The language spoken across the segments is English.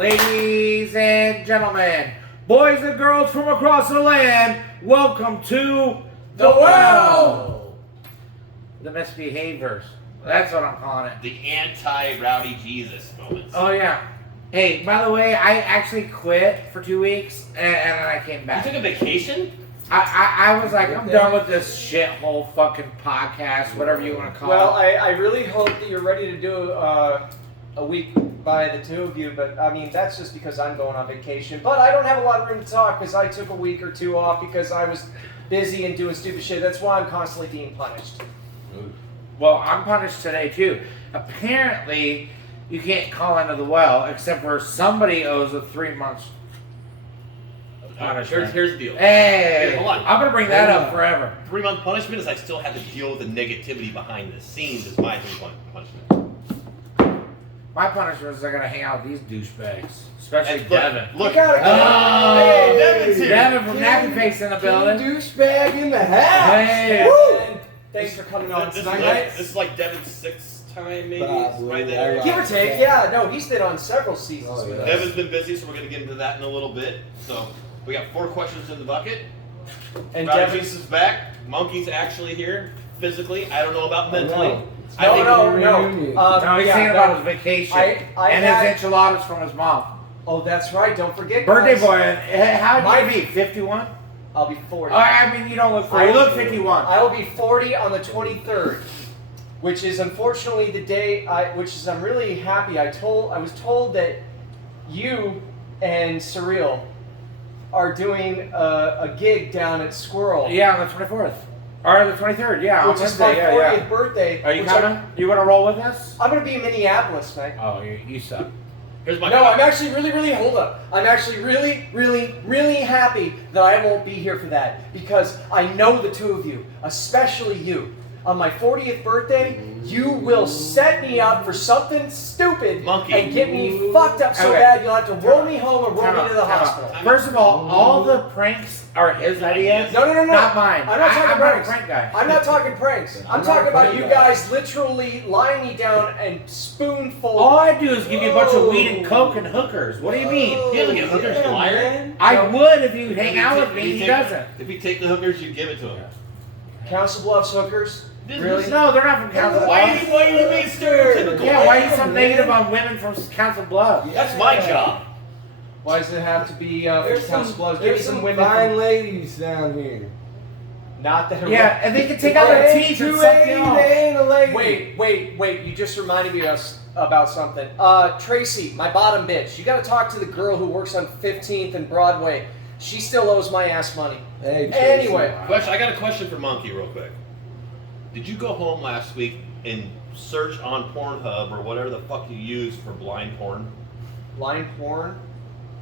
Ladies and gentlemen, boys and girls from across the land, welcome to The Well! The Misbehaviors. That's what I'm calling it. The anti-Rowdy Jesus moments. Oh, yeah. Hey, by the way, I actually quit for 2 weeks, and then I came You back. took a vacation? I was like, I'm done with this shithole fucking podcast, whatever you want to call Well, it. I really hope that you're ready to do a week by the two of you, but I mean, that's just because I'm going on vacation. But I don't have a lot of room to talk because I took a week or two off because I was busy and doing stupid shit. That's why I'm constantly being punished. Well, I'm punished today, too. Apparently, you can't call into the well, except for somebody owes a 3 months punishment. Here's the deal. Hey, Hold on. I'm going to bring that up forever. 3-month punishment is I still have to deal with the negativity behind the scenes is my 3-month punishment. My punishment is I got to hang out with these douchebags, especially And Devin. Look, You gotta Oh, Hey, Devin's here. Devin from Nappy Face in the building. Douchebag in the house. Hey. And thanks for coming on this, is tonight. like, this is like Devin's 6th time, maybe. Probably. Right there. Give or take, yeah. No, he's been on several seasons Oh, with yeah. us. Devin's been busy, so we're going to get into that in a little bit. So, we got 4 questions in the bucket. And Rowdy Devin's... Jesus is back. Monkey's actually here, physically. I don't know about mentally. know. I think No. reunion. No, he's thinking about his vacation I and had- his enchiladas from his mom. Oh, that's right. Don't forget, Birthday guys. boy, how My- old you be? 51? I'll be 40. I mean, you don't look 40. You look 51. I will be 40 on the 23rd, which is unfortunately the day. I'm really happy. I was told that you and Surreal are doing a gig down at Squirrel. Yeah, on the 24th. Or the 23rd, yeah. on Which is my Wednesday, 40th birthday. Are you which coming? You want to roll with us? I'm gonna be in Minneapolis, man. Oh, you suck. Here's my No, question. I'm actually I'm actually really happy that I won't be here for that because I know the two of you, especially you. On my 40th birthday, you will set me up for something stupid Monkey. and get me fucked up so Okay. bad you'll have to roll me home and roll Time me out, to the time out. hospital. First of all the pranks are his ideas. No. Not mine. I'm not talking I'm pranks. not a prank guy. I'm not talking pranks. I'm I'm not talking a about prank you guy. guys literally lying me down and spoonful. All I do is give you a bunch of weed and coke and hookers. What do you mean? He doesn't get hookers, you liar. I would if you hang If out you with take- me. if you He take- doesn't. If you take the hookers, you give it to him. Council Bluffs hookers. Really? No, they're not from Council Why Bluffs. are you being stereotypical? Yeah, why are you so Man. negative on women from Council Bluffs? That's my job. Why does it have to be There's Council some, Bluffs? Give me there's some some women. fine ladies down here. Not that. Yeah, and they can take out their teeth and suck you off. They ain't a lady. Wait! You just reminded me about something. Tracy, my bottom bitch. You got to talk to the girl who works on 15th and Broadway. She still owes my ass money. Hey, Tracy. Anyway. Question. I got a question for Monkey real quick. Did you go home last week and search on Pornhub or whatever the fuck you use for blind porn? Line porn?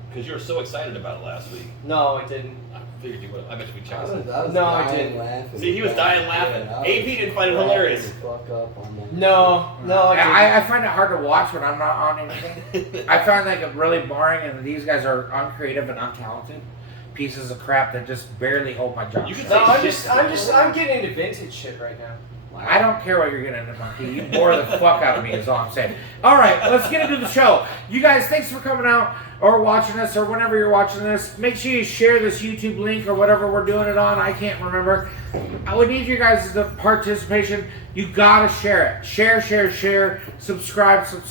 Because you were so excited about it last week. No, I didn't. I figured you would. I bet you would check I it was, out. I was No, I dying didn't. laughing. See, he was dying laughing. I was AP didn't find it cracking hilarious. the fuck up on that. No, I didn't. I find it hard to watch when I'm not on anything. I find like it really boring, and these guys are uncreative and untalented pieces of crap that just barely hold my job. You can shut. say I'm getting into vintage shit right now. I don't care what you're getting into, Monkey. You bore the fuck out of me is all I'm saying. All right, let's get into the show. You guys, thanks for coming out or watching us or whenever you're watching this. Make sure you share this YouTube link or whatever we're doing it on. I can't remember. I would need you guys' participation. You gotta share it. Share. Subscribe. Salt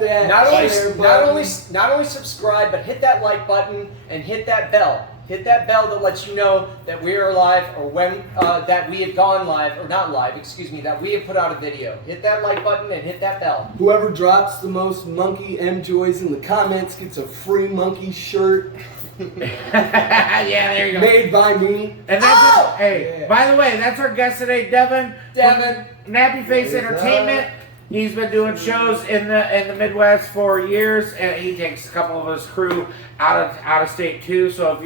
that share Not button. only subscribe, but hit that like button and hit that bell. Hit that bell that lets you know that we are live or when that we have gone live, or not live, excuse me, that we have put out a video. Hit that like button and hit that bell. Whoever drops the most monkey M-Joys in the comments gets a free monkey shirt Yeah, there you go. made by me. And that's Oh! hey, Yeah. by the way, that's our guest today, Devin. Devin. from Nappy Face What is Entertainment. He's been doing shows in the Midwest for years, and he takes a couple of his crew out of state too. So if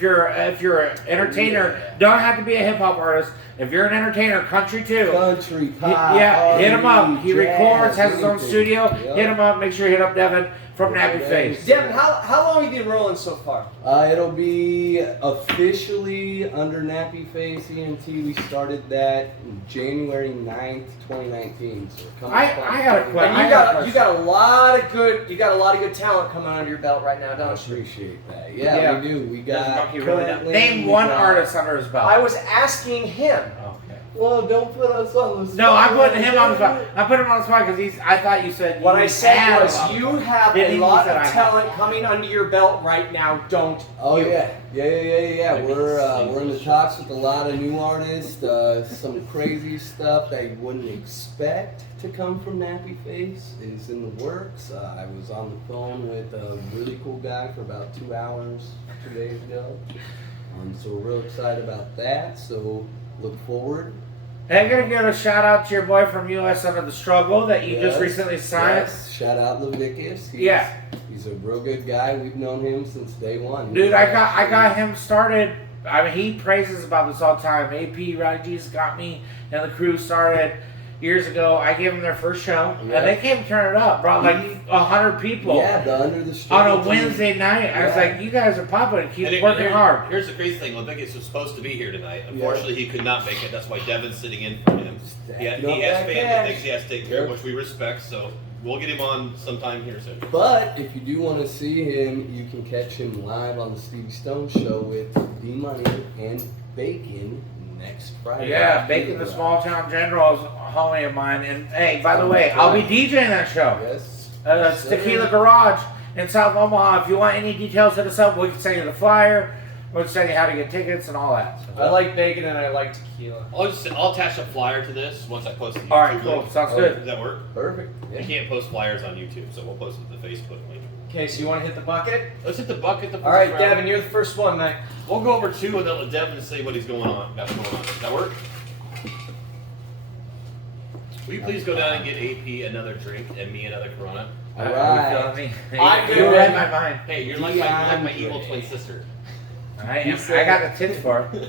you're an entertainer, don't have to be a hip hop artist. If you're an entertainer, country too. Country pop. Yeah, hit him up. He jazz, records, has his own anything. studio. Yep. Hit him up. Make sure you hit up Devin from Nappy Face. Devin, how long have you been rolling so far? It'll be officially under Nappy Face ENT. We started that January 9th, 2019. So we're coming up on I got a question. And you got a lot of good talent coming under your belt right now, I don't you? appreciate that. Yeah, we do. We got Monkey really does. currently, Name we one got- artist under his belt. I was asking him. Okay. Well, don't put us on the spot. No, I'm putting him on the spot. I put him on the spot because I thought you said. What you I said had was a lot. you have Didn't a he lot said I of had. talent coming under your belt right now, don't Oh you? yeah. Maybe We're in the sing talks with a lot of new artists. Some crazy stuff that you wouldn't expect to come from Nappy Face is in the works. I was on the phone with a really cool guy for about 2 hours 2 days ago. So we're real excited about that. So look forward. Hey, I'm gonna give a shout out to your boy from US Under the Struggle that you just Yes, recently signed. yes. Shout out Leviticus. Yeah. He's a real good guy. We've known him since day one. Dude, I got him started. I mean, he praises about this all the time. AP Rowdy Jesus got me and the crew started years ago. I gave them their first show, Yeah. and they came turn it up. Brought like 100 people Yeah, the Under the on Struggle a team. Wednesday night. I was Yeah. like, you guys are popping. And keep And working hard. Here's the crazy thing. Leviticus was supposed to be here tonight. Unfortunately, he could not make it. That's why Devin's sitting in for him. He has Stacking up that family cash. things he has to take care of, Yep. which we respect. So we'll get him on sometime here soon. But if you do want to see him, you can catch him live on the Stevie Stone Show with D-Money and Bacon next Friday. Yeah, Bacon the Small Town General is a homie of mine. And hey, by the way, I'll be DJing that show. Yes. It's Tequila Garage in South Omaha. If you want any details, hit us up. We can send you the flyer. We'll send you how to get tickets and all that. So. I like bacon and I like tequila. I'll attach a flyer to this once I post it. All right, cool. Sounds good. Does that work? Perfect. I Yeah. can't post flyers on YouTube, so we'll post it to the Facebook link. Okay, so you want to hit the bucket? Let's hit the bucket. The All right, first round. Devin, you're the first one, man. We'll go over two and then let Devin say what he's got going on. Does that work? Will you please go down and get AP another drink and me another Corona? All You right. feeling me? I'm You good. read my mind. Hey, you're like my evil twin sister. I got the tits for it.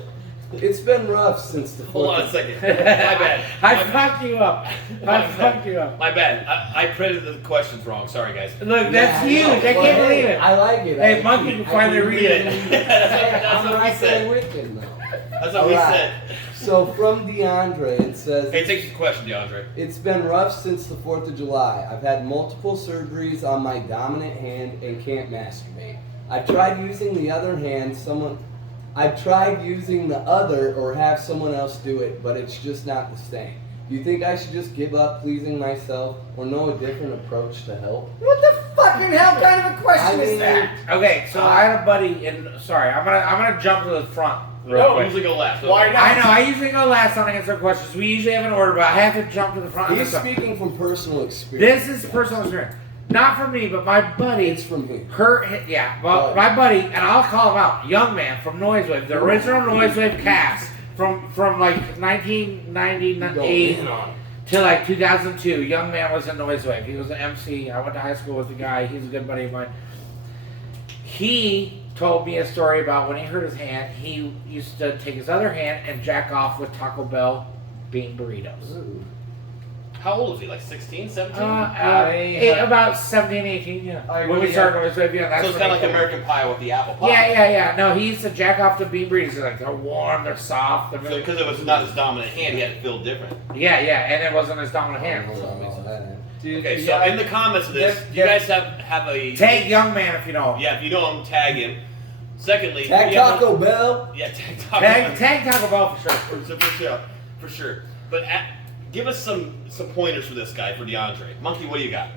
It's been rough since the Hold on a 4th. second. My bad. I fucked you up. I fucked you up. My bad. I printed the questions wrong. Sorry, guys. Look, that's Yeah, huge. know, I but can't hey, believe it. I like it. Hey, Monkey can finally read it. That's I'm what we right there said. with him, though. That's what we All right. said. So from DeAndre, it says, Hey, take the question, DeAndre. it's been rough since the 4th of July. I've had multiple surgeries on my dominant hand and can't masturbate. I've tried using the other hand, I've tried using the other or have someone else do it, but it's just not the same. Do you think I should just give up pleasing myself or know a different approach to help? What the fucking hell kind of a question I is mean, that? Okay, so I had a buddy, and sorry, I'm gonna jump to the front real No, quick. usually go last. Why not? I know I usually go last on answer questions. We usually have an order, but I have to jump to the front. on He's this one. speaking from personal experience. This is personal experience, not from me, but my buddy. It's from him. Well, my buddy, and I'll call him out, young man from Noisewave, the original Noisewave cast from like 1998 to like 2002. Young man was in Noisewave. He was an MC. I went to high school with the guy. He's a good buddy of mine. He told me a story about when he hurt his hand, he used to take his other hand and jack off with Taco Bell bean burritos. Ooh. How old was he? Like 16, 17? About 17, 18, yeah. I When we really started Noisewave, yeah, that's So it's when kind of he like told me. American Pie with the apple pie. Yeah. No, he used to jack off the bean burritos. He's like, they're warm, they're soft, they're really. Because it was not his dominant hand, he had to feel different. Yeah, and it wasn't his dominant hand. Dude, Okay, so in the comments of this, Yep, you guys have a Tag young man if you know him. Yeah, if you know him, tag him. Secondly, Tag we have Taco Bell. Yeah, tag Taco. Tag Taco Bell for sure. For sure. But give us some pointers for this guy, for DeAndre. Monkey, what do you got?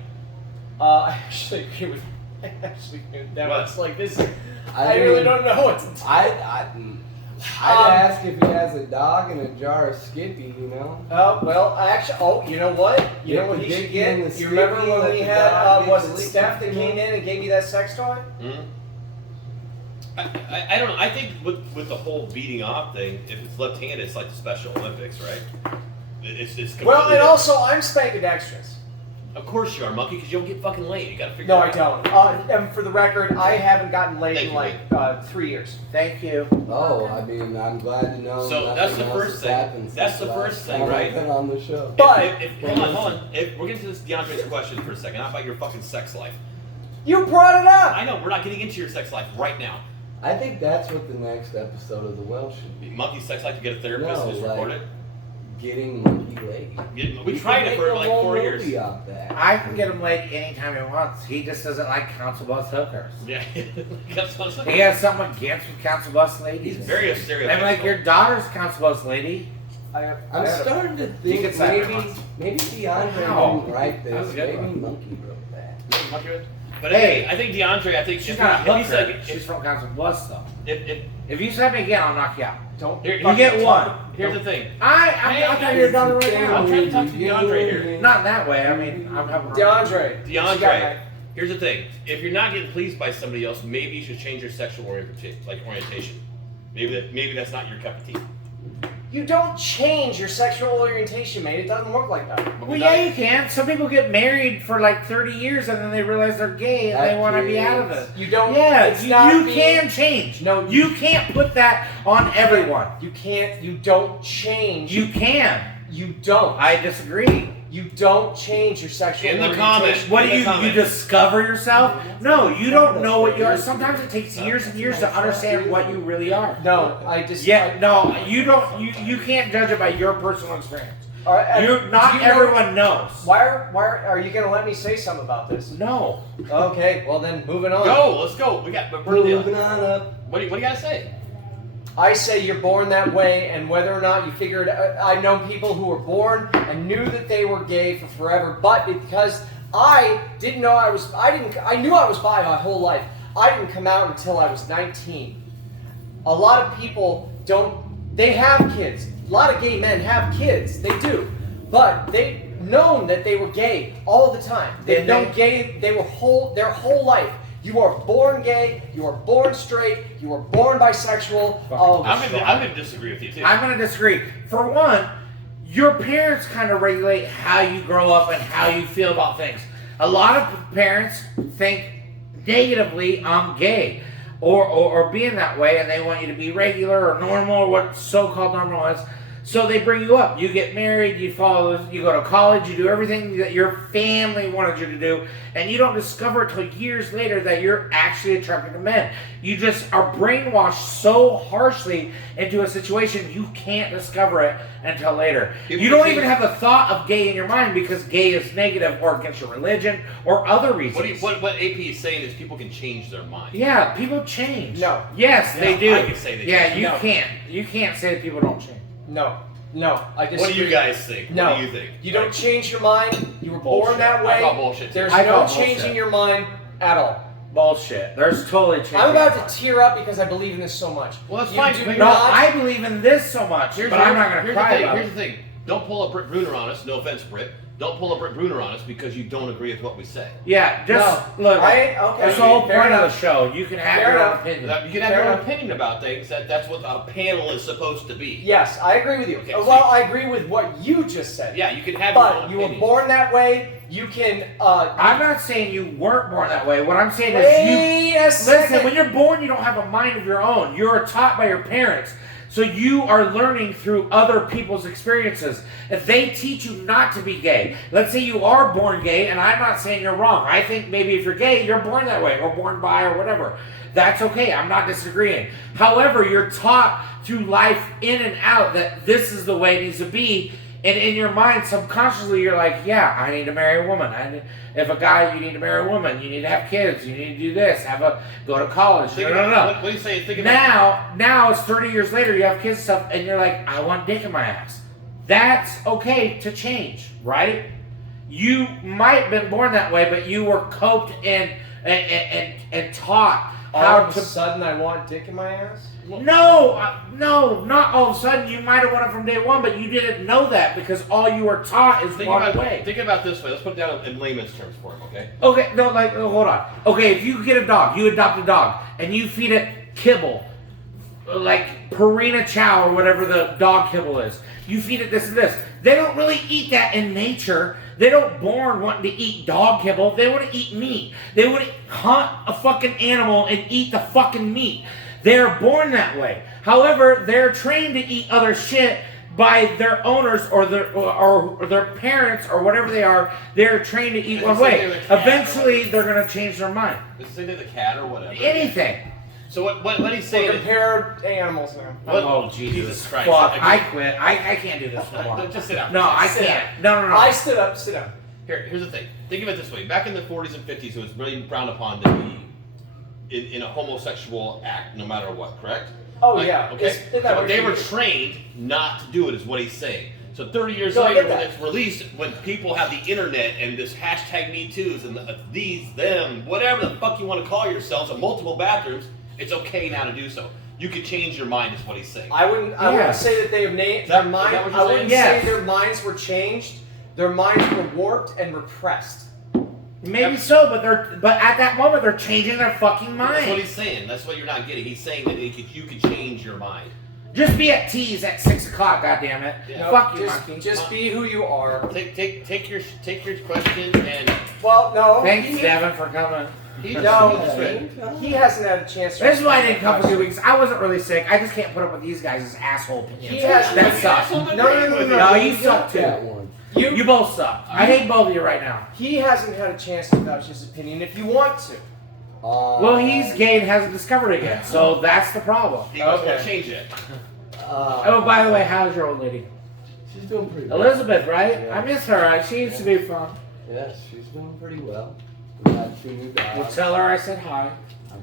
I actually agree with that. What? It's like this. I I really mean, don't know what to do. I'd ask if he has a dog and a jar of Skippy, you know? Oh, well, actually, you know what? You know what he should get? You remember when we had, was it Steph that came in and gave me that sex toy? I don't know. I think with the whole beating off thing, if it's left-handed, it's like the Special Olympics, right? It's completely Well, and different. also, I'm ambidextrous. Of course you are, Monkey, because you don't get fucking laid. You gotta figure No, it I out. don't. And for the record, I haven't gotten laid Thank in you, like 3 years. Thank you. Oh, I mean, I'm glad to know. So nothing that's the else first has thing. happened That's since the first last thing, time right? I've been on the show. But- Hold on. If we're getting to this DeAndre's question for a second, how about your fucking sex life? You brought it up. I know, we're not getting into your sex life right now. I think that's what the next episode of The Well should be. Monkey sex life, to get a therapist No, and just record it. Getting monkey lady. We tried it for like 4 years. Off that. I can get him laid anytime he wants. He just doesn't like council bus hookers. Yeah. That's what I'm saying. He has something against with council bus ladies. He's very stereotypical. I'm like, your daughter's council bus lady. I'm starting to You think can sign it maybe DeAndre Wow. didn't write That was this. a good Maybe one. Monkey wrote that. But Hey. hey, I think DeAndre, She's if not a he hooker. said, She's from council bus though. if If you slap me again, I'll knock you out. Don't. Here, You get one. here's the thing. I'm talking to your daughter right I'm now. trying to talk to DeAndre here. Not in that way. I mean, I'm helping her. DeAndre. DeAndre, here's the thing. If you're not getting pleased by somebody else, maybe you should change your sexual orientation. Maybe that's not your cup of tea. You don't change your sexual orientation, mate. It doesn't work like that. Well, yeah, you can. Some people get married for like 30 years and then they realize they're gay and they Have want to be out of kids. it. You don't. Yeah, it's you not being- can change. No, You can't put that on everyone. You can't. You don't change. You can. You don't. I disagree. You don't change your sexual In the orientation. comments. What In do the you comments. discover yourself? No, you don't know what you are. Sometimes it takes years and years to understand what you really are. No, I just. Yeah, no, you don't. You can't judge it by your personal experience. All right, You not do you know- everyone knows. Why are you gonna let me say something about this? No. Okay, well then moving on. Go, let's go. We got Moving on up. What do you gotta say? I say you're born that way, and whether or not you figure it out, I've known people who were born and knew that they were gay for forever, but because I didn't know I knew I was bi my whole life. I didn't come out until I was 19. A lot of people they have kids. A lot of gay men have kids, they do, but they've known that they were gay all the time. They've known gay, their whole life. You are born gay, you are born straight, you are born bisexual. All I'm gonna disagree with you too. I'm going to disagree. For one, your parents kind of regulate how you grow up and how you feel about things. A lot of parents think negatively on gay or being that way, and they want you to be regular or normal or what so-called normal is. So they bring you up. You get married, you go to college, you do everything that your family wanted you to do, and you don't discover until years later that you're actually attracted to men. You just are brainwashed so harshly into a situation you can't discover it until later. People You don't change- even have the thought of gay in your mind because gay is negative or against your religion or other reasons. What AP is saying is people can change their mind. Yeah, people change. No. Yes, they do. I can say they yeah, change. you No. can't. You can't say that people don't change. No, I disagree. What do you guys think? No, What do you think? You don't change your mind. You were born Bullshit. that way. I call bullshit too. There's I no call changing bullshit. your mind at all. Bullshit. There's totally change. I'm about to tear up because I believe in this so much. Well, that's You fine. do but No, not- I believe in this so much, but I'm not going to cry about Here's it. the thing. Don't pull a Britt Bruner on us. No offense, Britt. Don't pull a Britt Bruner on us because you don't agree with what we say. Yeah, just No, look. okay, That's the whole fair point enough. of the show. You can have Fair your own enough. opinion. You can have Fair your own enough. opinion about things. That's what a panel is supposed to be. Yes, I agree with you. Okay, Well, so- I agree with what you just said. Yeah, you can have your But own you were opinion. born that way. You can. I'm not saying you weren't born that way. What I'm saying is Wait a second. listen, when you're born, you don't have a mind of your own. You're taught by your parents. So you are learning through other people's experiences. If they teach you not to be gay, let's say you are born gay, and I'm not saying you're wrong. I think maybe if you're gay, you're born that way, or born bi, or whatever. That's okay. I'm not disagreeing. However, you're taught through life in and out that this is the way it needs to be. And in your mind, subconsciously, you're like, yeah, I need to marry a woman. If a guy, you need to marry a woman. You need to have kids. You need to do this. Go to college. Think No. about, what do you say? Think about Now it's 30 years later, you have kids and stuff, and you're like, I want dick in my ass. That's okay to change, right? You might have been born that way, but you were coped and taught all how of a to. sudden I want dick in my ass. No, not all of a sudden. You might have wanted it from day one, but you didn't know that because all you were taught is one way. Think about this way. Let's put it down in layman's terms for him, okay? Okay, no, hold on. Okay, if you get a dog, you adopt a dog, and you feed it kibble, like Purina Chow or whatever the dog kibble is. You feed it this and this. They don't really eat that in nature. They don't born wanting to eat dog kibble. They want to eat meat. They want to hunt a fucking animal and eat the fucking meat. They're born that way. However, they're trained to eat other shit by their owners or their parents or whatever they are. They're trained to eat It's one the same way. thing with cat or Eventually, whatever. they're gonna change their mind. It's the same thing with the cat or whatever. Anything. So what he's So saying is, compare animals now. What? Oh Jesus Christ! Fuck! I Again. quit. I can't do this no more. Just sit down. No, I Sit can't. No. I stood up. Sit down. Here's the thing. Think of it this way. Back in the 40s and 50s, it was really frowned upon to be in a homosexual act, no matter what. Correct? Oh yeah. Okay. Isn't that So what they you were do? trained not to do it, is what he's saying. So 30 years No, I later, get when that. it's released, when people have the internet and this hashtag Me Too's and these, them, whatever the fuck you want to call yourselves, and multiple bathrooms, it's okay now to do so. You could change your mind, is what he's saying. I wouldn't say that they have named Is that- their mind. is that what you're I wouldn't saying? say their minds were changed. Their minds were warped and repressed. Maybe so, but at that moment they're changing their fucking That's what mind. he's saying. That's what you're not getting. He's saying that you could change your mind. Just be at T's at 6 o'clock. God damn it! Yeah. Fuck you, just, monkey. just be who you are. Take your question and Well, no. Thanks, he, Devin, for coming. he No, just he hasn't had a chance. To This is why I didn't respond come to for 2 my weeks. I wasn't really sick. I just can't put up with these guys' asshole opinions. He has that sucks. No, you suck too. That one. question. You both suck. I hate both of you right now. He hasn't had a chance to vouch his opinion. If you want to, Well, he's gay and hasn't discovered it yet, so that's the problem. He doesn't want Okay. to change it. Oh, by the way, how's your old lady? She's doing pretty well. Elizabeth, right? Yeah. I miss her. She used to be fun. Yes, she's doing pretty well. We got 2 new We'll dogs. tell her I said hi.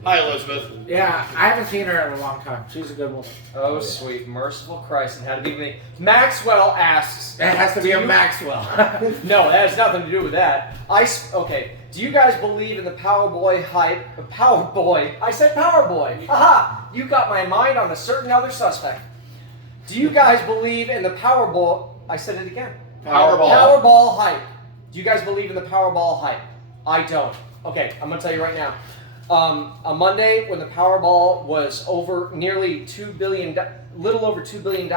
Hi, Elizabeth. Yeah, I haven't seen her in a long time. She's a good woman. oh yeah. sweet merciful Christ, and how to be with me. Maxwell asks. It has to be Do a you- Maxwell. No, that has nothing to do with that. Okay. Do you guys believe in the Power Boy hype? Power Boy. I said Power Boy. Aha! You got my mind on a certain other suspect. Do you guys believe in the Powerball? I said it again. Powerball. Powerball hype. Do you guys believe in the Powerball hype? I don't. Okay, I'm gonna tell you right now. On Monday, when the Powerball was over nearly little over $2 billion,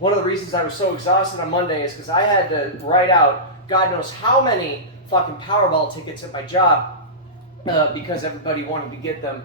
one of the reasons I was so exhausted on Monday is because I had to write out God knows how many fucking Powerball tickets at my job because everybody wanted to get them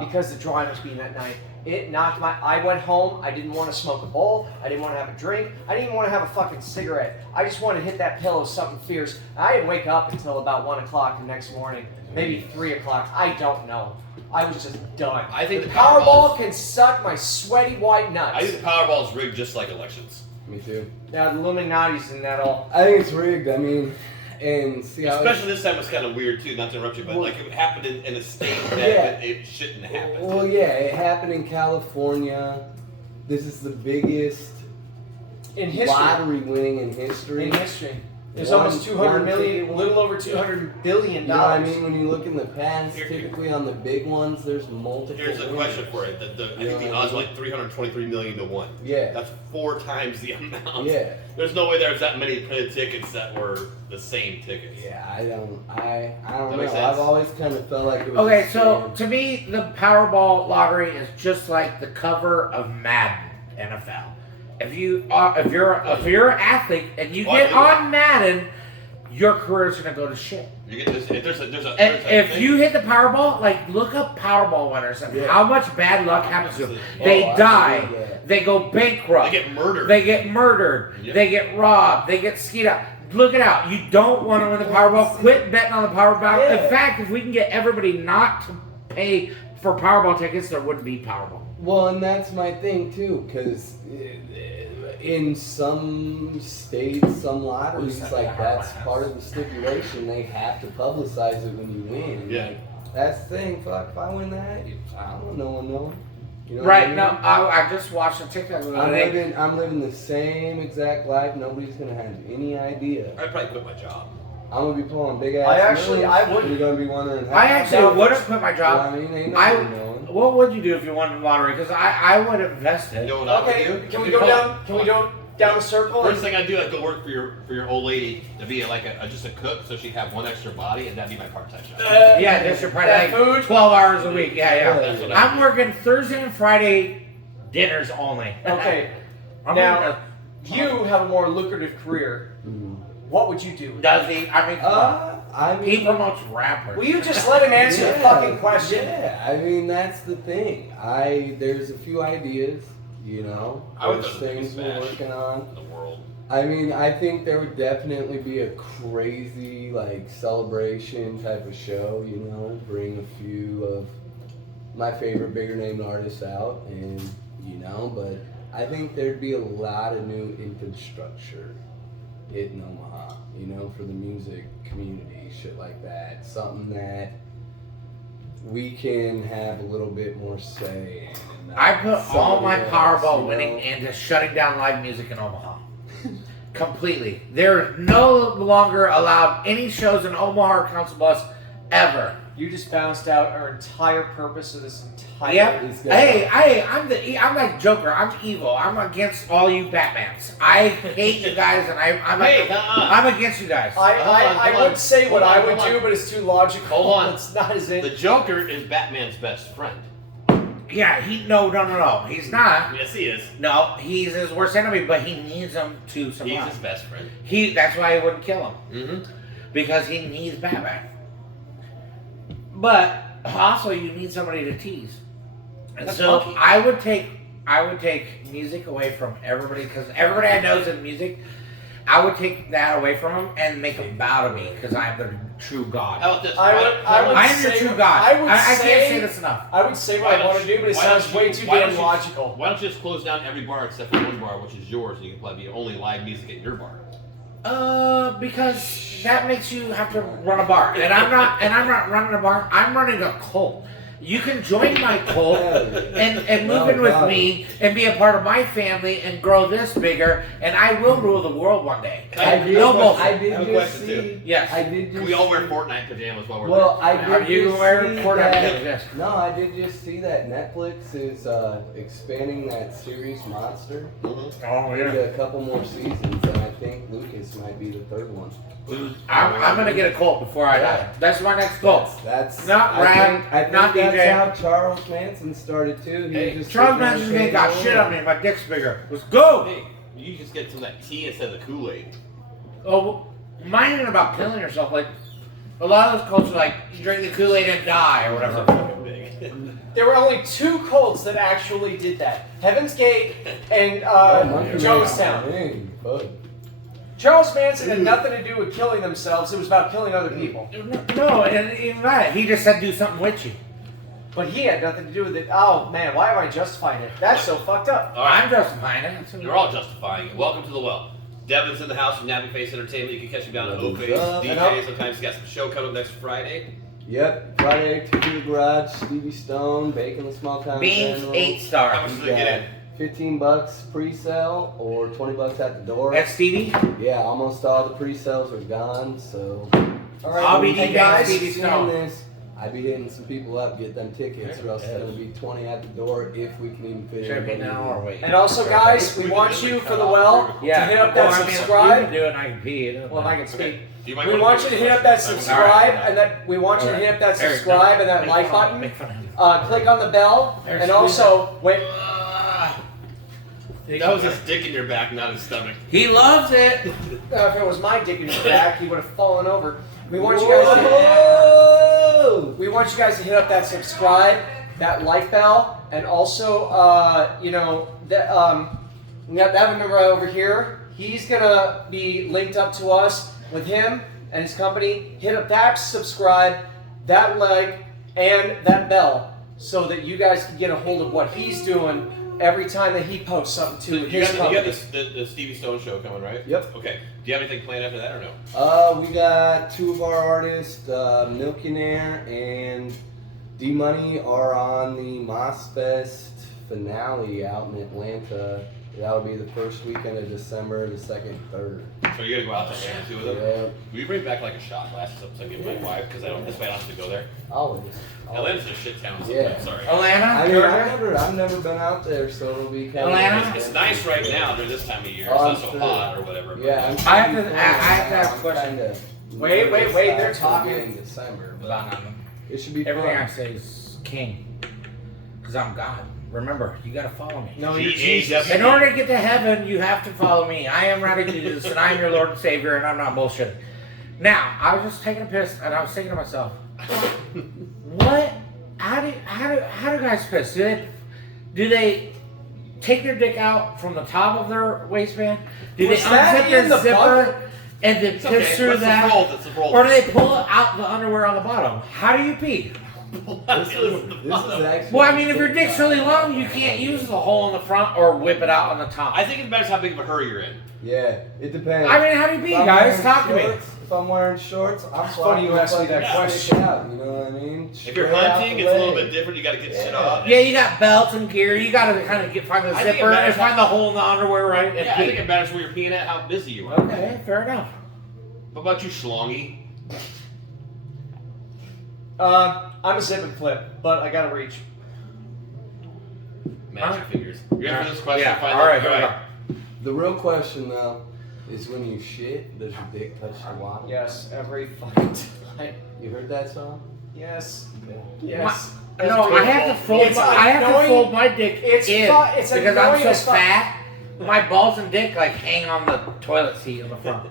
because the drawing was being that night. It knocked I went home, I didn't want to smoke a bowl, I didn't want to have a drink, I didn't even want to have a fucking cigarette. I just wanted to hit that pillow something fierce. I didn't wake up until about 1 o'clock the next morning, maybe 3 o'clock, I don't know. I was just done. I think the the Powerball Powerball's- can suck my sweaty white nuts. I think the Powerball is rigged just like elections. Me too. Now the Illuminati's in that all. I think it's rigged. I mean, and see how. Especially this time was kind of weird too, not to interrupt you, but Well- like it happened in a state that Yeah. it shouldn't happen. Well, yeah, it happened in California. This is the biggest In history. lottery winning in history. In history. There's One- almost 200 one million, ticket, little over 200 billion You know what I dollars. mean? When you look in the past, Here- typically on the big ones, there's multiple. Here's a question for you. I think the odds are like 323 million to 1. Yeah. That's 4 times the amount. Yeah. There's no way there's that many printed tickets that were the same tickets. Yeah, I don't That know. makes I've sense. always kind of felt like it was. Okay, a so scam. to me, the Powerball lottery is just like the cover of Madden NFL. If you're an athlete and you Well, get I on Madden, your career's gonna go to shit. You get this. If there's a And if thing- you hit the Powerball, like look up Powerball winners and Yeah. how much bad luck happens to them. Oh, They I die. believe that. They go bankrupt. they get murdered. They get murdered. Yep. They get robbed. They get skied out. Look it out. You don't want to win the Powerball. Quit betting on the Powerball. Yeah. In fact, if we can get everybody not to pay for Powerball tickets, there wouldn't be Powerball. Well, and that's my thing too, because in some states, some lotteries, like that's part of the stipulation. They have to publicize it when you win. Yeah. Like, that's the thing. Fuck, if I win that, I don't want no one knowing. You know Right? what No, I mean? I just watched a TikTok the other day. I'm living the same exact life. Nobody's gonna have any idea. I'd probably quit my job. I'm gonna be pulling big ass. I actually- millions. I wouldn't. You're gonna be wondering. How I actually wouldn't quit my You know what job. I mean, ain't I. nobody knowing. What would you do if you won the lottery? Because I would invest You it. know what I would Okay, do? can we go down? Can we go down the circle? First thing I'd do, I'd go work for your old lady to be like just a cook, so she'd have one extra body, and that'd be my part-time job. Yeah, just your probably that like food. 12 hours a week. Yeah, yeah. That's what I I'm working Thursday and Friday dinners only. Okay, I'm now gonna- you have a more lucrative career. Mhm. What would you do? does he? I mean, I mean, he promotes rappers. Will you just let him answer the fucking question? Yeah, I mean that's the thing. There's a few ideas. You know, I would there's throw the things biggest we're bash. working on. The world. I mean, I think there would definitely be a crazy like celebration type of show. You know, bring a few of my favorite bigger name artists out, and you know, but I think there'd be a lot of new infrastructure in Omaha. You know, for the music community, shit like that. Something that we can have a little bit more say in. And I put all my somebody else, Powerball you winning know? into shutting down live music in Omaha. Completely. They're no longer allowed any shows in Omaha or Council Bluffs ever. You just bounced out our entire purpose of this entire. Yep. He's got- Hey, I'm like Joker. I'm evil. I'm against all you Batmans. I hate you guys, and I'm against you guys. I would say what Hold on, I would hold on. do, but it's too logical. Hold on. It's not as in. The Joker is Batman's best friend. Yeah, no. He's not. Yes, he is. No, he's his worst enemy, but he needs him to He's survive. his best friend. That's why he wouldn't kill him. Mm-hmm. Because he needs Batman. But also you need somebody to tease. And That's so Loki. I would take music away from everybody, because everybody I know is in music. I would take that away from them and make them bow to me, because I'm the true God. How about this? I would I am your say- true God. I would I can't say- say this enough. I would say what Why I don't want to do, but it why don't sounds you- way too why don't damn you- logical. Why don't you just close down every bar except for one bar, which is yours, and you can probably be only live music at your bar? Because that makes you have to run a bar, and I'm not running a bar. I'm running a cult. You can join my cult and move in with me and be a part of my family and grow this bigger, and I will rule the world one day. I did, No bullshit. I did I have a just question, see. too. Yes. I did just Can we all wear see- Fortnite pajamas while we're Well, there? I did You just wear see Fortnite that. pajamas, yes. No, I did just see that Netflix is expanding that series Monster Mhm. Oh into a couple more seasons, and I think Lucas might be the third one. I'm gonna get a cult before I die. That's my next cult. That's Not I rap, think, I think not that's DJ. how Charles Manson started too. He Hey, was just Charles sitting on Manson's the ain't got table shit on and- me. My dick's bigger. Let's go. Hey, you just get some of that tea instead of the Kool-Aid. Oh, mine ain't about killing yourself. Like a lot of those cults are like, you drink the Kool-Aid and die or whatever. Fucking big. There were only two cults that actually did that: Heaven's Gate and Monkey Man. Jonestown. Dang, bud. Charles Manson had nothing to do with killing themselves. It was about killing other people. No, and even that, he just said do something witchy. But he had nothing to do with it. Oh man, why am I justifying it? That's so fucked up. All right, I'm justifying it. you're all justifying it. Welcome to the well. Devin's in the house from Nappy Face Entertainment. You can catch him down at What's O-Face up? DJ. Sometimes he's got some show coming next Friday. Yep, Friday, Two to the Garage, Stevie Stone, Bacon the Small Town Beans General. 8 How star. much do they get in? $15 pre-sale or $20 at the door. That's Stevie. Yeah, almost all the pre-sales are gone, so All right, I'll be hey DJing guys. Stevie seeing Stone. this, I'd be hitting some people up, get them tickets, or else it's Yeah. gonna be 20 at the door if we can even fit Should it be anybody now or in. wait? And also, guys, we want you for the well to hit up that Well, I mean, subscribe. You can do it and I can pee. Well, if I can speak. Do you mind We going want to you to the hit up that question? subscribe Alright. and that we want you to hit up that Eric, subscribe and that make like fun of him, button. Make fun of him. Click on the bell Eric, and squeeze also wait. That was his dick in your back, not his stomach. He loves it. If it was my dick in his back, he would have fallen over. We want you guys to. Whoa! We want you guys to hit up that subscribe, that like bell, and also, we have that member right over here. He's gonna be linked up to us with him and his company. Hit up that subscribe, that like, and that bell, so that you guys can get a hold of what he's doing every time that he posts something So to you his got company. the Stevie Stone show coming, right? Yep. Okay. Do you have anything planned after that or no? We got two of our artists, Milkionaire and D Money, are on the MozFest finale out in Atlanta. That'll be the first weekend of December, the 2nd, 3rd. So you're gonna go out to Atlanta too with them? Yeah, Will you bring back like a shot glass or something so I can get my wife? Because I don't. This way I don't have to go there. always. Atlanta's a shit town. Sometimes, Yeah. Sorry. Atlanta, I mean, Georgia. I've never been out there, so it'll be kind Atlanta? of. It's nice right now during this time of year. Oh, It's not so I'm hot sure. or whatever. but- Yeah, I'm I have to- pretty I have to close. have a question. I'm kinda Wait, nervous they're that it's gonna talking. be in December, but Everything it should be I fun. say is king. Because I'm God. Remember, you got to follow me. No, you're G-A-W. Jesus. In order to get to heaven, you have to follow me. I am Radical Jesus, and I am your Lord and Savior, and I'm not bullshitting. Now, I was just taking a piss, and I was thinking to myself, what? How do guys piss? Do they take their dick out from the top of their waistband? Do Was they that unzip in their the zipper and then It's piss okay. through Let's that? roll. Let's roll. Or do they pull out the underwear on the bottom? How do you pee? This is actually. Well, I mean, if your dick's really long, you can't use the hole in the front or whip it out on the top. I think it matters how big of a hurry you're in. Yeah, it depends. I mean, how do you pee, If I'm guys? wearing Talk to me. shorts, If I'm wearing shorts, I'm It's funny you asked me that fucking question. stick out, you know what I mean? If you're Straight out hunting, the it's a little leg. bit different. You got to get shit Yeah. off. Yeah, you got belts and gear. You got to kind of find the I think it zipper matters and find the hole in the underwear, right? And Yeah, I pee. think it matters where you're peeing at, how busy you are. Okay, fair enough. What about you, Schlongy? I'm a zip and flip, but I gotta reach. Magic fingers. You ready for this question? Yeah, Finally? all right, here we go. The real question though is when you shit, does your dick touch the water? Yes, every fucking time. You heard that song? Yes. Yeah. Yes. No, I have to fold. It's I have to annoying- fold my dick it's in fu- it's because I'm annoying so as fuck. fat. My balls and dick like hang on the toilet seat in the front.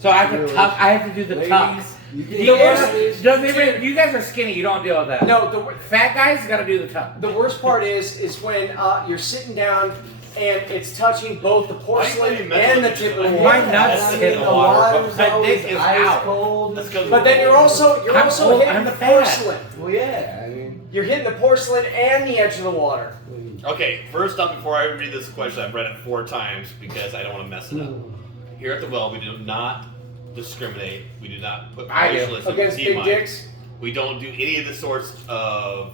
So I have to Really? tuck. I have to do the tuck. Ladies, you You, can you guys are skinny. You don't deal with that. No, Fat guys got to do the tuck. the worst part is when you're sitting down and it's touching both the porcelain Why you mental and the issues tip of the like My water. nuts I mean, hit the water, water's but my always dick is ice out. cold. Let's go. But then you're also I'm old, hitting I'm the fat. porcelain. Well, yeah, I mean. You're hitting the porcelain and the edge of the water. Okay, first up, before I read this question, I've read it 4 times because I don't want to mess it up. Here at the Well, we do not discriminate. We do not put I do. racialism Against in big mind. dicks. We don't do any of the sorts of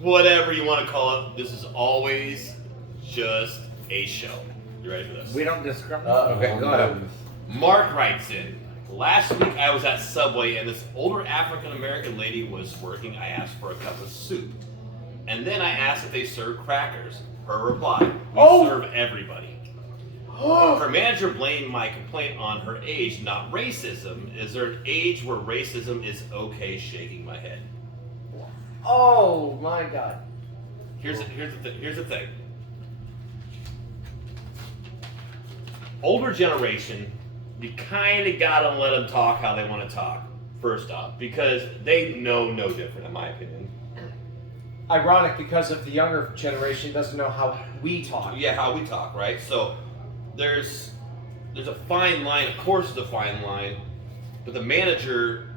whatever you want to call it. This is always just a show. You ready for this? We don't discriminate. Uh-oh, Okay, go ahead. Mark writes in. Last week I was at Subway and this older African American lady was working. I asked for a cup of soup. And then I asked if they serve crackers. Her reply, we Oh! serve everybody. Her manager blamed my complaint on her age, not racism. Is there an age where racism is okay? Shaking my head. Oh my god. Here's the thing. Older generation, you kind of gotta let them talk how they want to talk. First off, because they know no different, in my opinion. Ironic because of the younger generation doesn't know how we talk. Yeah, how we talk, right? So there's a fine line. Of course, it's a fine line, but the manager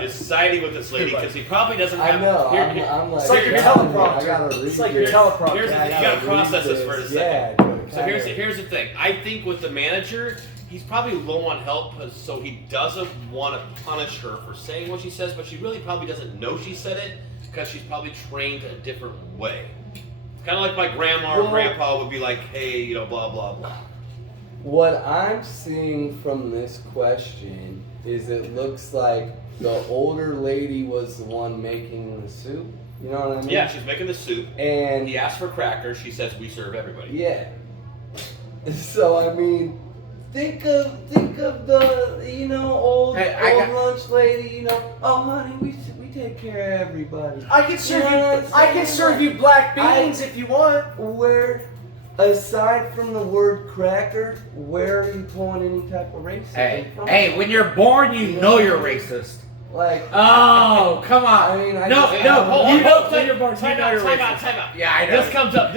is siding with this lady because he probably doesn't I have. know. Here- I'm like, It's like your I teleprompter. gotta read It's like your this. teleprompter. Here's the I thing, you gotta process read this for a second. Yeah. So here's the thing. I think with the manager, he's probably low on help, so he doesn't want to punish her for saying what she says, but she really probably doesn't know she said it because she's probably trained a different way. Kind of like my grandma or Well- grandpa would be like, hey, you know, blah blah blah. What I'm seeing from this question is it looks like the older lady was the one making the soup. You know what I mean? Yeah, she's making the soup. And He asked for crackers. She says we serve everybody. yeah. So I mean, think of the old Hey, I got- lunch lady. Oh honey, we take care of everybody. I can serve You know what you. I'm I can saying? serve you black I- beans if you want. Where, aside from the word cracker, where are you pulling any type of racism from? Hey, when you're born, you know you're racist. Like, Oh, come on. I mean, I no, just- no, hold you on, know hold when on. you're born, you Time know out, you're time racist. out, time out. Yeah, I know. This comes up.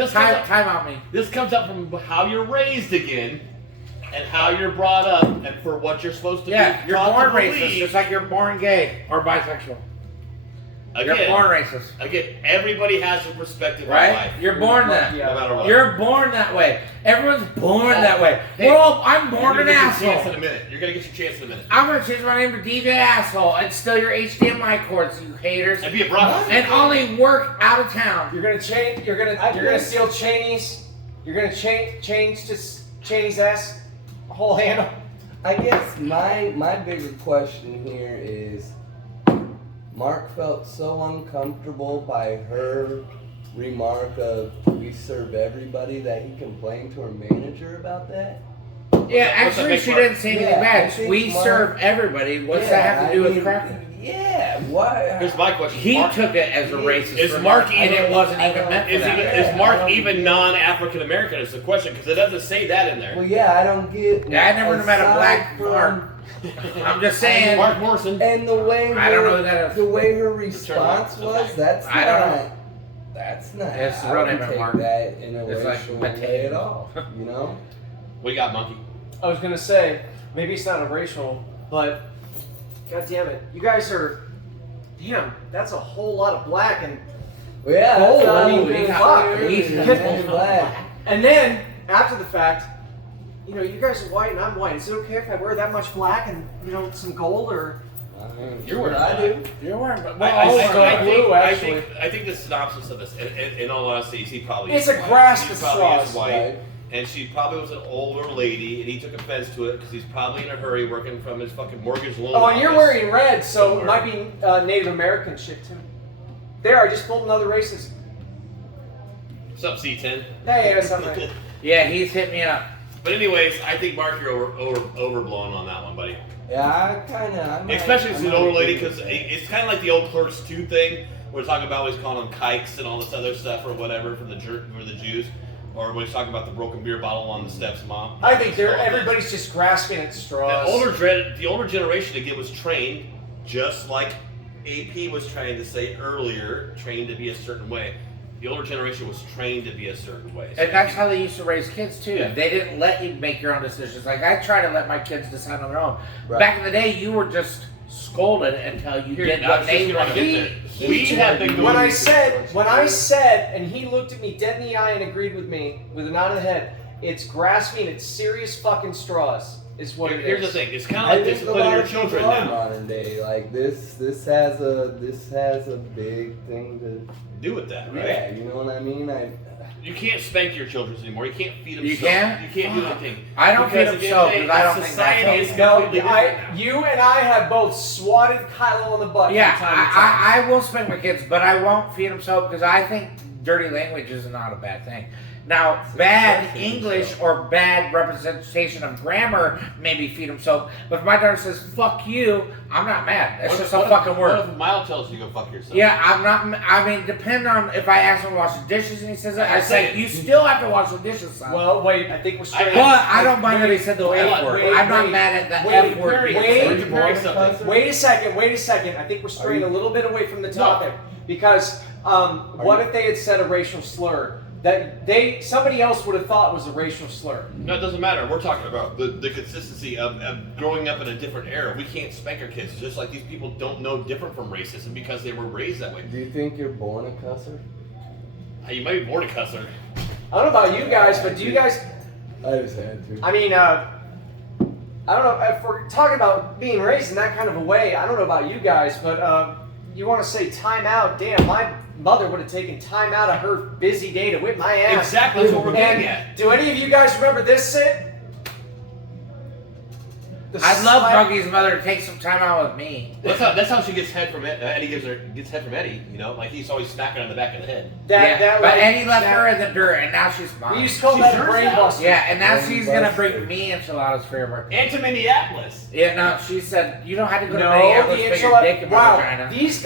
Time out me. This comes up from how you're raised again, and how you're brought up, and for what you're supposed to Yeah, be. you're taught born to racist, believe. just like you're born gay or bisexual. You're Again, born racist, again, everybody has a perspective right? on life. You're born that. Yeah. No matter what. You're born that way. Everyone's born that way. Hey, I'm born You're an gonna get your chance in asshole. a minute. You're gonna get your chance in a minute. I'm gonna change my name to DJ Asshole and steal your HDMI cords, you haters, And be a brother. and only work out of town. You're gonna change. You're gonna steal Cheney's. You're gonna change to Cheney's ass whole handle. I guess my bigger question here is, Mark felt so uncomfortable by her remark of we serve everybody that he complained to her manager about that. Yeah, What's that actually, big she part? didn't say anything Yeah, I bad. think We Mark- serve everybody. What's that have to do with cracker? Yeah, why? Here's my question. He Mark, took it as a racist Is remark, Mark and even- it wasn't I even don't- meant for is, that. even, Yeah, is Mark I don't even get- non-African American? Is the question because it doesn't say that in there. Well, yeah, I don't get. Yeah, I never met a aside black from- Mark. I'm just saying. Mark Morrison. And the way I don't know who that is. the way her response was, that's I don't not. know. That's not. It's the I real wouldn't name of take Mark. that in a It's like racial Mateo. way at all. You know. What you got, Monkey? I was gonna say, maybe it's not a racial, but god damn it, you guys are. Damn, that's a whole lot of black and. Well, yeah. Oh, that's I mean, what I'm fuck. saying. He's He's black. And then after the fact, you know, you guys are white and I'm white. Is it okay if I wear that much black and some gold or? You're wearing I do. You're wearing, but I think the synopsis of this, in all honesty, he probably It's is a white. grasp He at probably straws. is white, Right. and she probably was an older lady, and he took offense to it because he's probably in a hurry working from his fucking mortgage loan. Oh, and you're office. wearing red, so it Somewhere. might be Native American shit too. There, I just pulled another racist. What's up, C10? Hey, that's something. yeah, he's hit me up. But anyways, I think Mark, you're overblown on that one, buddy. Yeah, I kind of. Especially if it's an older lady, because it's kind of like the old Clerks 2 thing. We're talking about always calling them kikes and all this other stuff or whatever for the Jews, or when he's talking about the broken beer bottle on the steps, mom. I think everybody's just grasping at straws. The older generation again was trained, just like AP was trying to say earlier, trained to be a certain way. The older generation was trained to be a certain way. So And that's how they used to raise kids too. Yeah. They didn't let you make your own decisions. Like I try to let my kids decide on their own. Right. Back in the day, you were just scolded until you Here, did I what was they just gonna wanted. get there. We have been When I going. said, and he looked at me dead in the eye and agreed with me with a nod of the head, it's grasping at serious fucking straws, is what it is. Here's the thing: it's kind of I like think a disciplining lot your of people children are now. modern day. Like this has a big thing to. Do with that, right? Yeah, you know what I mean. You can't spank your children anymore. You can't feed them. You soap. can't? You can't do anything. I don't feed Because them at the soap end of the because I day, don't think society that's is No, completely different now. you and I have both swatted Kylo on the butt Yeah, from time to time. I will spank my kids, but I won't feed them soap because I think dirty language is not a bad thing. Now, bad expression, English so. or bad representation of grammar maybe feed them soap, but if my daughter says "fuck you," I'm not mad. That's just a fucking word. What if Mile tells you to go fuck yourself? Yeah, I'm not. I mean, depend on if I ask him to wash the dishes and he says that. I That's say it. you still have to wash the dishes, son. Well, wait, I think we're straight. But I don't mind that he said the F word. wait, I'm not wait, mad at the wait, F word. wait, being wait, said. Where'd you marry something? Wait a second. I think we're straying a little bit away from the topic because what if they had said a racial slur that somebody else would have thought was a racial slur? No, it doesn't matter. We're talking about the consistency of growing up in a different era. We can't spank our kids. It's just like these people don't know different from racism because they were raised that way. Do you think you're born a cusser? You might be born a cusser. I don't know about you guys, but do you guys? I just had to. I mean, I don't know if we're talking about being raised in that kind of a way. I don't know about you guys, but you want to say time out? Damn, my mother would have taken time out of her busy day to whip my ass. Exactly, that's what we're getting And at. do any of you guys remember this sit? I'd love Buggy's mother to take some time out with me. That's how she gets head from Eddie. Gets head from Eddie. You know, like he's always smacking her on the back of the head. But like, Eddie left that- her in the dirt, and now she's We mine. used to call She's that a yours brain now. buster. Yeah, and now Brain she's gonna buster. bring me enchiladas for your birthday. And to Minneapolis. Yeah, no, she said you don't have to go to No, Minneapolis the to put your dick enchilada. in my Wow, vagina. these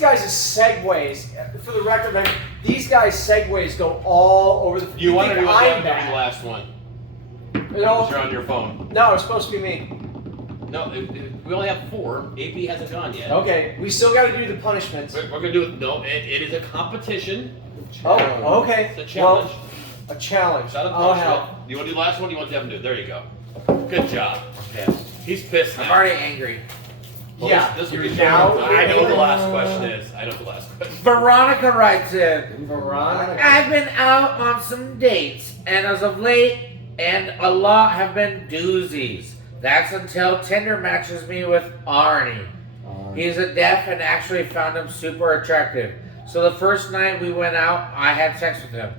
guys' segues. For the record, man, these guys' segues go all over the. You wonder think who I'm was the bad? last one. You Because know, you're on your phone. no, it's supposed to be me. No, we only have 4. AP hasn't gone yet. Okay, we still got to do the punishments. We're gonna do it. No, it is a competition. Oh, okay. It's a challenge. Well, a challenge. It's not a Oh punishment. hell. You want to do the last one? You want Devin to do it? There you go. Good job. Yes. He's pissed I'm now. already angry. Well, Yeah, This will you're be now- I know what the last question is. I know what the last question. Veronica writes in. Veronica. I've been out on some dates, and as of late, and a lot have been doozies. That's until Tinder matches me with Arnie. He's a deaf and actually found him super attractive. So the first night we went out, I had sex with him.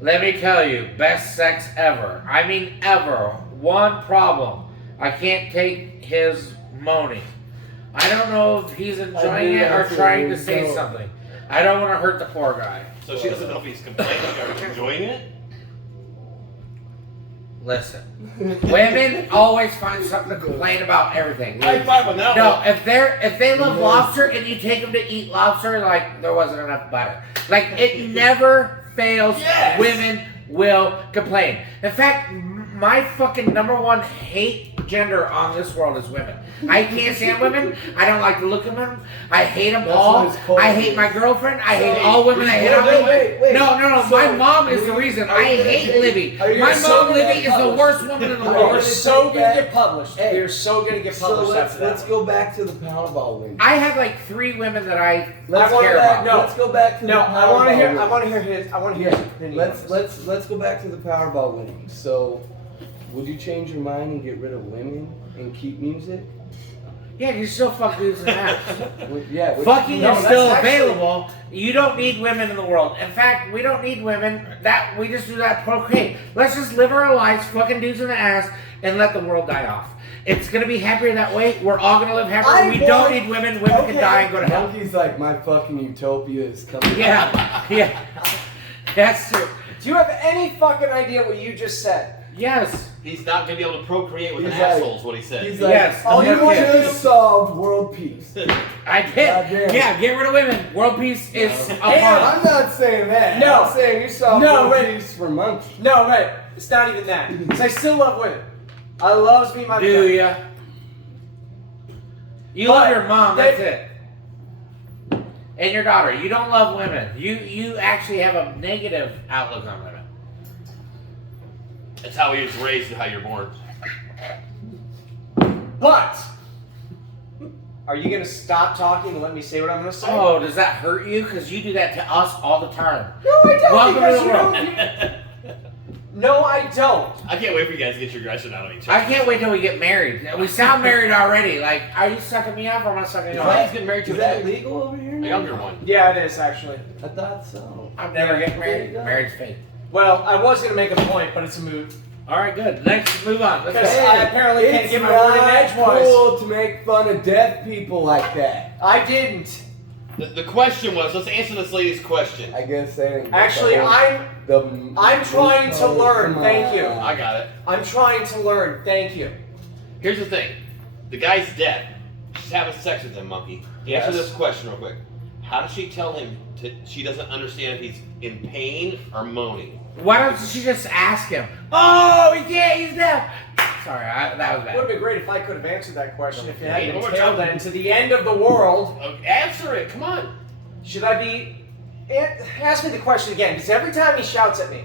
Let me tell you, best sex ever. I mean ever. One problem. I can't take his moaning. I don't know if he's enjoying knew it or that's where trying it to would say go. something. I don't want to hurt the poor guy. So she doesn't know if he's complaining or enjoying it. Listen, women always find something to complain about everything. High five on that No, one. if they love lobster and you take them to eat lobster, like there wasn't enough butter. Like it never fails. Yes. Women will complain. In fact, my fucking number one hate gender on this world is women. I can't stand women. I don't like the look of them. I hate them That's all. what it's called. I hate my girlfriend. I hate all women. I hate all Wait. women. No. So, My mom is the reason. are I you gonna hate take- Libby. are you My gonna mom, take Libby, that is the published? worst woman in the Are you We're world. gonna so take gonna that- get published. Hey. We're so gonna get So published let's after that. go back to the Powerball win. I have like 3 women that I Let's want care that- about. no. Let's go back to No, the I want to Powerball hear. win. I want to hear his. I want to hear his opinion. on this. Let's go back to the Powerball winning. So, would you change your mind and get rid of women and keep music? Yeah, you still fuck dudes in the ass. Yeah. Fucking No, is that's still actually- available. You don't need women in the world. In fact, we don't need women. That we just do that procreate. Let's just live our lives, fucking dudes in the ass, and let the world die off. It's gonna be happier that way. We're all gonna live happier. I We want- don't need women. Women can okay. die and go to hell. Monkey's like, my fucking utopia is coming. Yeah. That's true. Do you have any fucking idea what you just said? Yes. He's not gonna be able to procreate with He's an like- asshole, is what he said. He's like, Yes. All you want to do- just solved world peace. I did. Goddamn. Yeah, get rid of women. World peace is a Damn, part. I'm not saying that. No. I'm saying you solved No, world wait. peace for Monkey. No, right. It's not even that. Because I still love women. I love being my Do friend. ya? You But love your mom. That's they- it. And your daughter. You don't love women. You actually have a negative outlook on women. That's how he was raised and how you're born. But are you gonna stop talking and let me say what I'm gonna say? Oh, does that hurt you? Because you do that to us all the time. No, I don't. Welcome because to the you world. don't- No, I don't. I can't wait for you guys to get your aggression out on each other. I can't wait till we get married. We sound married already. Like, are you sucking me up or am I sucking you Ryan's up? getting married to Is a that chick, legal over here? a now? younger one. Yeah, it is actually. I thought so. I'm never getting There you married. go. Marriage fake. Well, I was gonna make a point, but it's a mood. All right, good. Next, move on. Let's Because go. I apparently can't It's get my word in not edgewise. cool to make fun of deaf people like that. I didn't. The question was, let's answer this lady's question. I guess that ain't Actually, the whole- I'm trying to learn. Come Thank you. on. I got it. I'm trying to learn. Thank you. Here's the thing. The guy's dead. She's having sex with him, Monkey. Answer Yes. this question real quick. How does she tell him she doesn't understand if he's in pain or moaning? Why don't you just ask him? Oh, he can't. He's deaf. Sorry, that was It would have bad. been great if I could have answered that question. If it Hey, hadn't we're entailed talking- that into the end of the world, Answer it. Come on. should I be? Ask me the question again, because every time he shouts at me,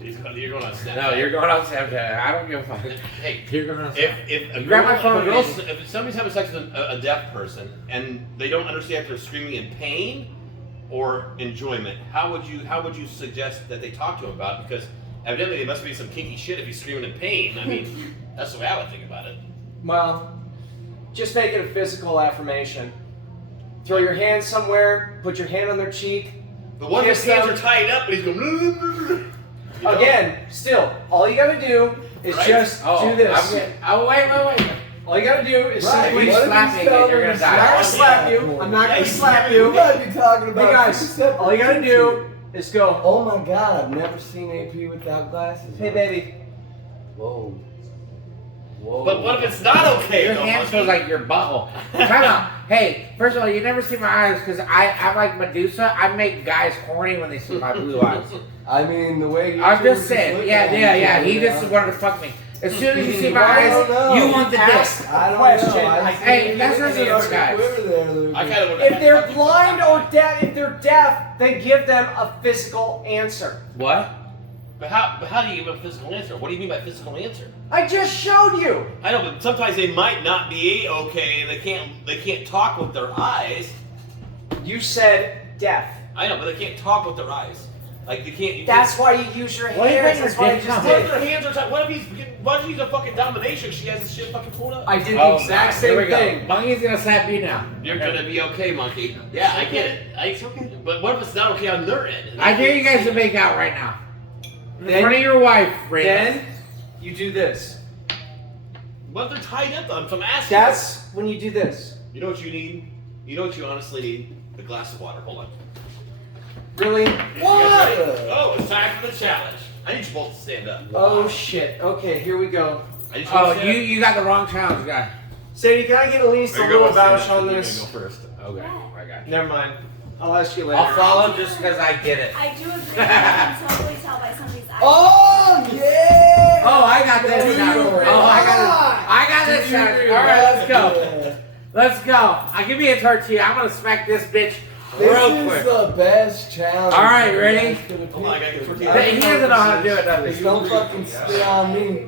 You're going on Snapchat. No, you're going on Snapchat. I don't give a fuck. Hey, You're going on if Snapchat. a Grab my girl- phone, if a girl- bitch. if somebody's having sex with a deaf person and they don't understand if they're screaming in pain or enjoyment, how would you suggest that they talk to him about it? Because evidently there must be some kinky shit if he's screaming in pain. I mean, that's the way I would think about it. well, just make it a physical affirmation. Throw your hand somewhere, put your hand on their cheek. But what if his Kiss hands them. are tied up and he's going? You know? Again, still, all you gotta do is Right. just do this. Wait. All you gotta do is Right. simply. What if I'm he's slapping it? You're gonna die. not gonna slap you. I'm not gonna slap you. You gotta be talking about Hey guys, two separate all you gotta things do here. is go. Oh my god, I've never seen AP without glasses. Hey baby. Whoa. Whoa. But what if it's not okay? Your though, hand Monkey? feels like your butthole. Time out. Hey, first of all, you never see my eyes because I'm like Medusa. I make guys horny when they see my blue eyes. I mean, the way you I'm two just saying. look Yeah. at me, He you just know. wanted to fuck me. As soon as you see my I don't eyes, know. you want the Ask dick. I don't question. know. I Hey, see that's you just in the the guys. quiver there, Luke. I kind of If they're blind or deaf, if they're deaf, then give them a physical answer. What? But how do you give a physical answer? What do you mean by physical answer? I just showed you. I know, but sometimes they might not be okay. They can't talk with their eyes. You said deaf. I know, but they can't talk with their eyes. Like they can't. You That's why you use your Why you hands. bring That's your why you dick just up? What if did. their hands are tied? What if he's a fucking domination? She has this shit fucking pulled up. I did the Oh, exact God. same Here we go. thing. Monkey's gonna slap you now. You're gonna be okay, Monkey. Yeah, I get it. It's okay. But what if it's not okay on their end? I dare you guys to make out right now. In Then- front of your wife, Raymond. Then you do this. What if they're tied up? I'm asking. That's when you do this. You know what you need? You know what you honestly need? A glass of water. Hold on. Really? You guys ready? Oh, it's time for the challenge. I need you both to stand up. Oh shit. Okay, here we go. I need Oh, to stand up. you got the wrong challenge, guy. Sadie, can I get at least a There you go, little I'll vouch stand up. on You're this? gonna go first. Okay, I got you. Never mind. I'll ask you later. I'll follow just because I get it. I do agree. I can totally tell by somebody's eyes. Oh yeah! Oh, I got this Do now. you Oh, agree? I got this now. All right, let's go. Let's go. Give me a tortilla. I'm gonna smack this bitch real This quick. is the best challenge. All right, you ready? guys could've Hold on, I gotta get picked. tortilla. He doesn't know how to do it, does Just he? don't fucking spit on me.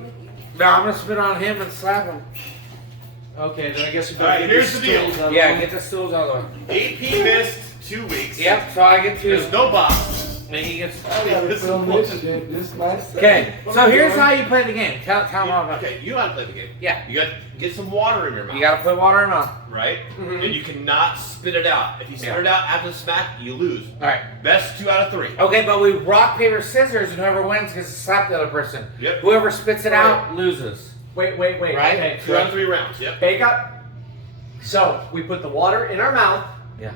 No, I'm gonna spit on him and slap him. Okay, then I guess we All right, get here's these the deal. stools out of Yeah, way. get the stools out of the way. AP missed 2 weeks. Yep, so I get There's to. no box. And he gets. I gotta film this shit just myself. Okay, so here's how you play the game. Tell him all about it. Okay, you know how to play the game. Yeah. You got to get some water in your mouth. You gotta put water in your mouth. right? Mhm. And you cannot spit it out. If you spit Yeah. it out after the smack, you lose. All right. Best 2 out of 3. Okay, but we rock, paper, scissors, and whoever wins gets to slap the other person. Yep. Whoever spits it out loses. Wait. Right? Okay. 2 out of 3 rounds. Yep. Bake up. So we put the water in our mouth, Yeah.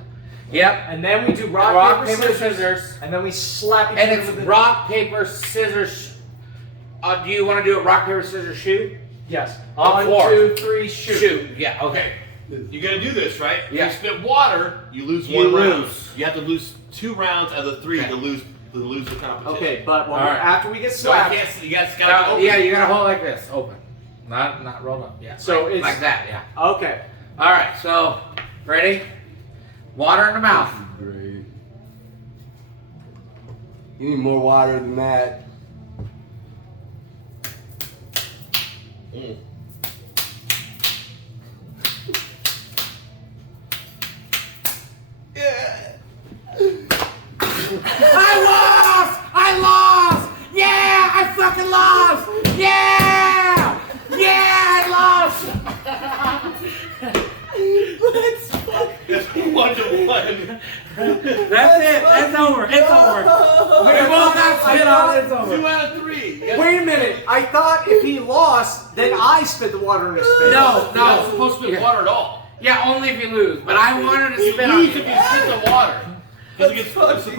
Yep. and then we do rock, Rock, paper, paper, scissors, scissors. and then we slap each And other it's with the rock, paper, scissors. Do you want to do it rock, paper, scissors, shoot? Yes. On 1, floor. 2, 3, shoot. Shoot. Yeah, okay. You gotta do this, right? Yeah. If you spit water, you lose You 1 round. lose. You have to lose 2 rounds out of the 3 Okay. to lose the competition. Okay, but when All we're, right. after we get So you slapped, can't. You guys gotta Now, open. yeah, you gotta hold it like this, open. Not rolled up. Yeah. So like, it's- like that, yeah. okay. All right, so ready? Water in the mouth. Great. You need more water than that. Mm. I lost! Yeah, I fucking lost! Yeah! Yeah, I lost! It's 1-1. That's it. That's over. It's over. We both got spit on. It's 2 over. out of 3. Wait a minute. I thought if he lost, then I spit the water in his face. No, You're not no. supposed to spit Yeah. water at all. Yeah, only if you lose. But I wanted to You spit on lose you. if you spit the water. Because it's supposed to be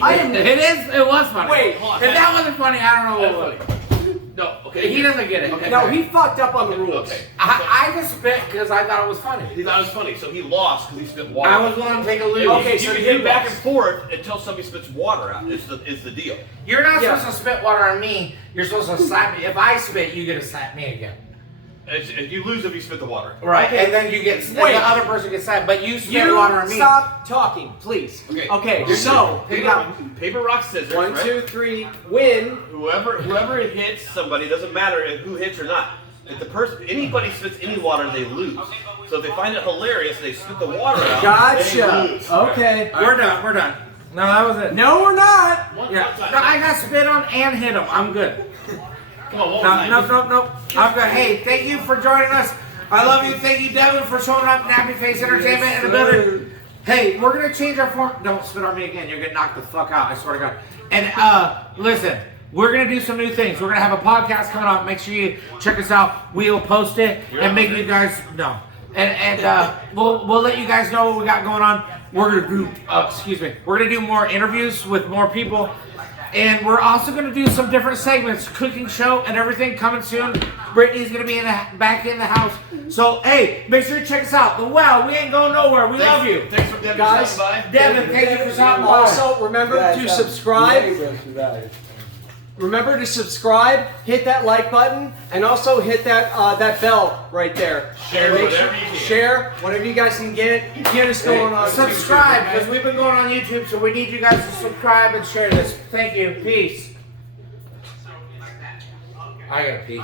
funny. I am. It was funny. Wait, if that wasn't funny, I don't know what That's was. funny. No, okay. He doesn't get it. Okay. No, he fucked up on the rules. Okay. I just spit because I thought it was funny. He thought it was funny, so he lost because he spit water. I was willing to take a lose. Okay, you so can he hit back lost. and forth until somebody spits water out. Is the deal? You're not Yeah. supposed to spit water on me. You're supposed to slap me. If I spit, you get to slap me again. And you lose if you spit the water. Right. Okay. And then you get and Wait. the other person gets slapped. But you spit You water on me. stop talking, please. Okay. Okay, so we got Paper, rock, scissors. 1, right? 2, 3, win. Whoever hits somebody, doesn't matter who hits or not. If the person, anybody spits any water, they lose. So if they find it hilarious, they spit the water out. They Gotcha. lose. Okay. We're done. We're done. No, that was it. No, we're not. One Yeah. time. No, I got spit on and hit him. I'm good. Come on, one more No, time. no. I'm good. Hey, thank you for joining us. I love you. Thank you, Devin, for showing up. Nappy Face Entertainment in the building. Hey, we're gonna change our form. Don't spit on me again. You're gonna knock the fuck out. I swear to God. And listen, we're gonna do some new things. We're gonna have a podcast coming out. Make sure you check us out. We'll post it and make you guys know. And we'll let you guys know what we got going on. We're gonna do We're gonna do more interviews with more people. And we're also going to do some different segments, cooking show and everything coming soon. Brittany's going to be back in the house. So, hey, make sure you check us out. The Well, we ain't going nowhere. We love you. Thanks for Devin Guys. stopping by. Devin, thank you for stopping by. Also, remember to subscribe. Remember to subscribe, hit that like button, and also hit that that bell right there. Share Make whatever you can. Share whatever you guys can get us going on. Subscribe, because we've been going on YouTube, so we need you guys to subscribe and share this. Thank you. Peace. I gotta pee.